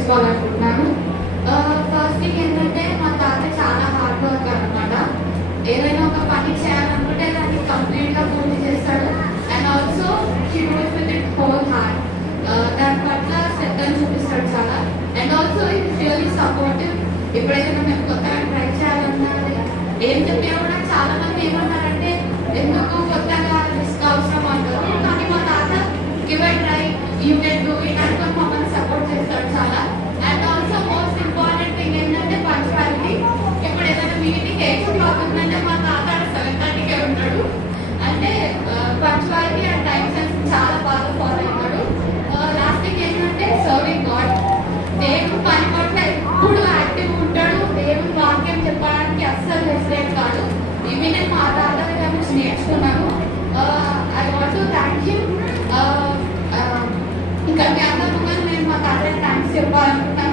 చేసుకోవాలనుకుంటున్నాను. First thing ఏంటంటే మా తాత చాలా హార్డ్ వర్క్ అనమాట. ఏదైనా ఒక పని చేయాలనుకుంటే దాన్ని కంప్లీట్గా పూర్తి చేస్తాడు. And also she does with it whole heart. దాని పట్ల శ్రద్ధను చూపిస్తాడు చాలా. And also it really supportive. ఎప్పుడైతే మేము కొత్తగా ట్రై చేయాలన్నా ఏం చెప్పినా కూడా చాలా మంది ఏమన్నారంటే ఎందుకు కొత్తగా రిస్క్ అవసరం అంటారు. కానీ మా తాత give a try, you can do it అనుకుని మమ్మల్ని సపోర్ట్ చేస్తాడు చాలా. And also most important thing ఏంటంటే పంచువాలిటీ. ఇప్పుడు ఏదైనా మీటింగ్ 8 o'clock ఉందంటే మా తాత 7:30కే ఉంటాడు. అంటే పంచువాలిటీ అండ్ టైం సెన్స్ చాలా బాగా ఫాలో అవుతాడు. లాస్ట్ థింగ్ ఏంటంటే సర్వింగ్ గాడ్. దేవుడు పని పట్ల ఎప్పుడు యాక్టివ్ ఉంటాడు. దేవుడు వాక్యం చెప్పడానికి అస్సలు హెసిటేట్ కాదు. ఇవి నేను మా తాత దగ్గర నుంచి నేర్చుకున్నాను. I want to thank you. ఇంకా మీ అందరూ నేను మా తాతకి థ్యాంక్స్ చెప్పాలనుకుంటున్నాను.